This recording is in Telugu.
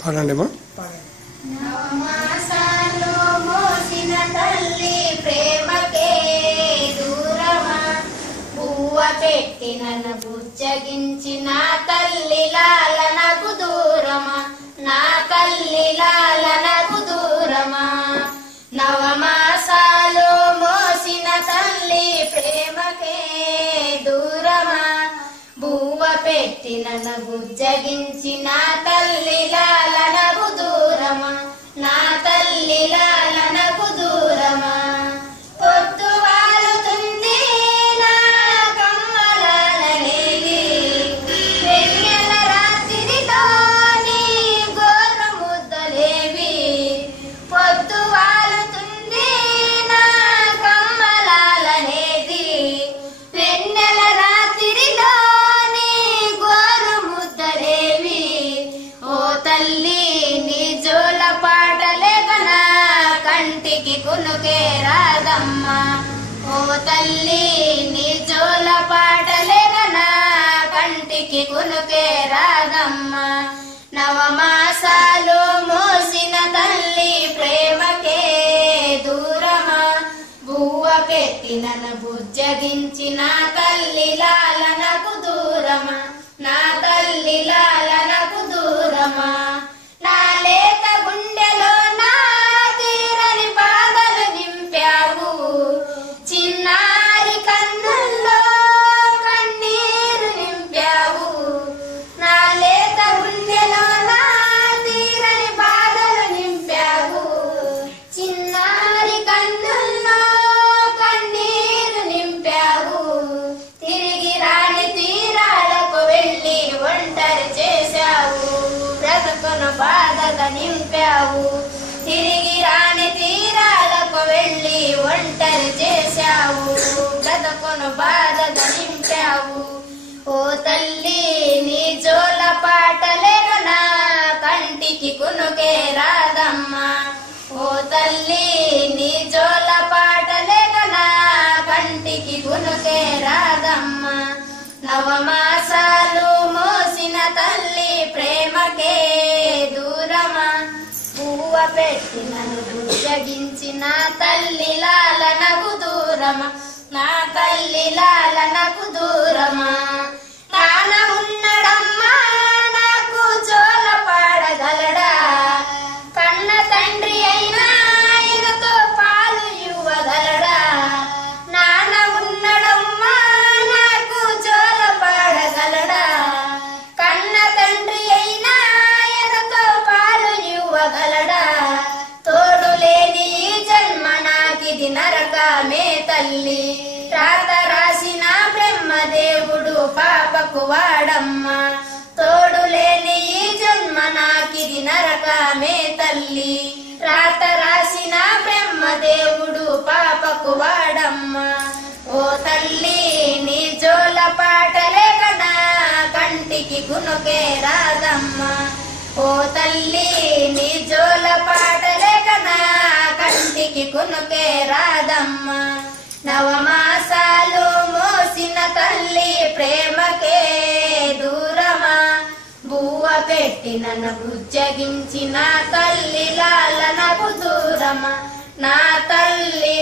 పాడండిమా. నవమాసాలు మోసిన తల్లి ప్రేమకే దూరమా, పువ్వ పెట్టి నన్ను బుజ్జగించిన తల్లి లాలనకు దూరమా, నా తల్లి లాలనకు దూరమా. నవమాసాలు మోసిన తల్లి ప్రేమకే దూరమా, బువ్వ పెట్టి నన్ను బుజ్జగించిన తల్లి లాలనకు దూరమా, నా తల్లి లాలనకు దూరమా. పొద్దు వాలుతుంది నా కమ్మలాలనేది, వెన్నెల రాత్రితో నీ గోరు ముద్దలేవి. పొద్దు వాలుతుంది నా కమ్మలాలనేది, వెన్నెల రాత్రిలో నీ గోరు ముద్దలేవి. ఓ తల్లి నీ జోల పాటలేకనా కంటికి కునుకే రాదమ్మా, ఓ తల్లి నీ జోల పాటలేకనా కంటికి కునుకే రాదమ్మా. నవమాసాలు మోసిన తల్లి ప్రేమకే దూరమా, బువ్వ పెట్టి నన్ను బుజ్జగించిన తల్లి లాలనకు దూరమా, నా తల్లి లాలనకు దూరమా. నా లేత గుండెలో నా తీరని బాధలు నింపావు, చిన్నారి కన్నుల్లో కన్నీరు నింపావు. నా లేత గుండెలో నా తీరని బాధలు నింపావు, చిన్నారి కన్నుల్లో కన్నీరు నింపావు. తిరిగి రాని తీరాలకు వెళ్ళి ఒంటరి చేశావు, బ్రతుకును బాధగా నింపావు. తిరిగి రాని తీరాలకు వెళ్ళి ఒంటరి చేశావు, బ్రతుకును బాధగా నింపావు. ఓ తల్లి నీ జోల పాటలేకనా కంటికి కునుకే రాదమ్మా, ఓ తల్లి నీ జోల పాటలేకనా కంటికి కునుకే రాదమ్మా. నవమాసాలు మోసిన తల్లి ప్రేమకే దూరమా, పువ్వ పెట్టి నన్ను బుజ్జగించిన తల్లి లాలనకు దూరమా, నా తల్లి లాలనకు దూరమా. నాన్న ఉన్నడమ్మా నాకు జోల పాడగలడా, కన్న తండ్రి అయినా ఆయనతో పాలు ఇవ్వగలడా. నాన్న ఉన్నడమ్మా నాకు జోల పాడగలడా, కన్న తండ్రి అయినా ఆయనతో పాలు ఇవ్వగలడా. తోడు లేని ఈ జన్మ నాకిది నరకమే తల్లి, రాత రాసిన బ్రహ్మదేవుడు పాపకు వాడమ్మా. తోడు లేని ఈ జన్మ నాకిది నరకమే తల్లి, రాత రాసిన బ్రహ్మదేవుడు పాపకు వాడమ్మా. ఓ తల్లి నీ జోల పాటలేకనా కంటికి కునుకే రాదమ్మా, ఓ తల్లి నీ జోల పాటలేకనా కంటికి కునుకే రాదమ్మా. నవమాసాలు మోసిన తల్లి ప్రేమకే దూరమా, బువ్వ పెట్టి నన్ను బుజ్జగించిన తల్లి లాలనకు దూరమా, నా తల్లి